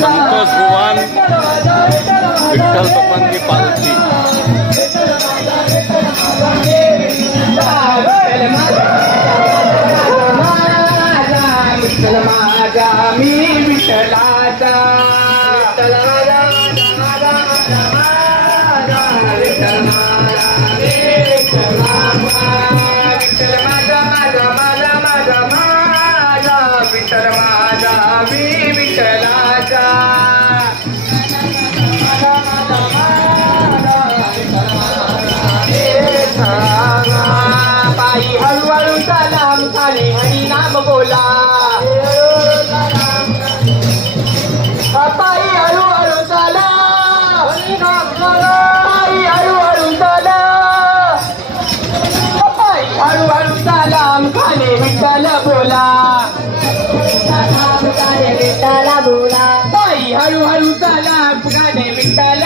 संतोष भगवान विठ्ठल भगवान की पालखी मी विठ्ठलाचा पायी हळूहळू सलाम खाली हरी नाम बोला पायी हळूहळू चला पायी हळूहळू चला पायी हळूहळू सलाम खाली विठ्ठल बोला विठ्ठला बोला पायी हळूहळू चला गाणे विठ्ठल